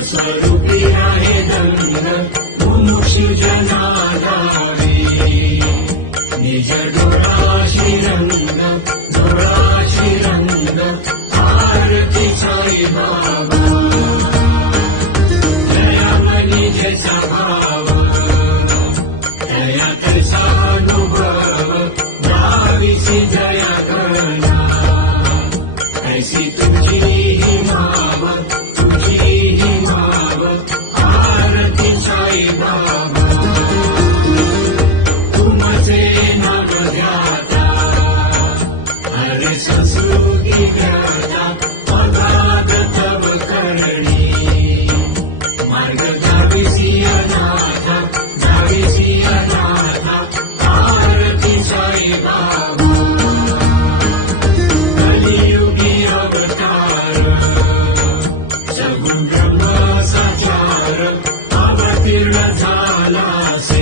स्वरूपी आहे धन्य मुमुक्षु जनाधारी. निज डोळाशिरंग डोळाशिरंग आरती साई बाबा. दया निज स्वभाव दया कसानुभव दाविसी जया करणा ऐसी तुझी ಲಾಸೆ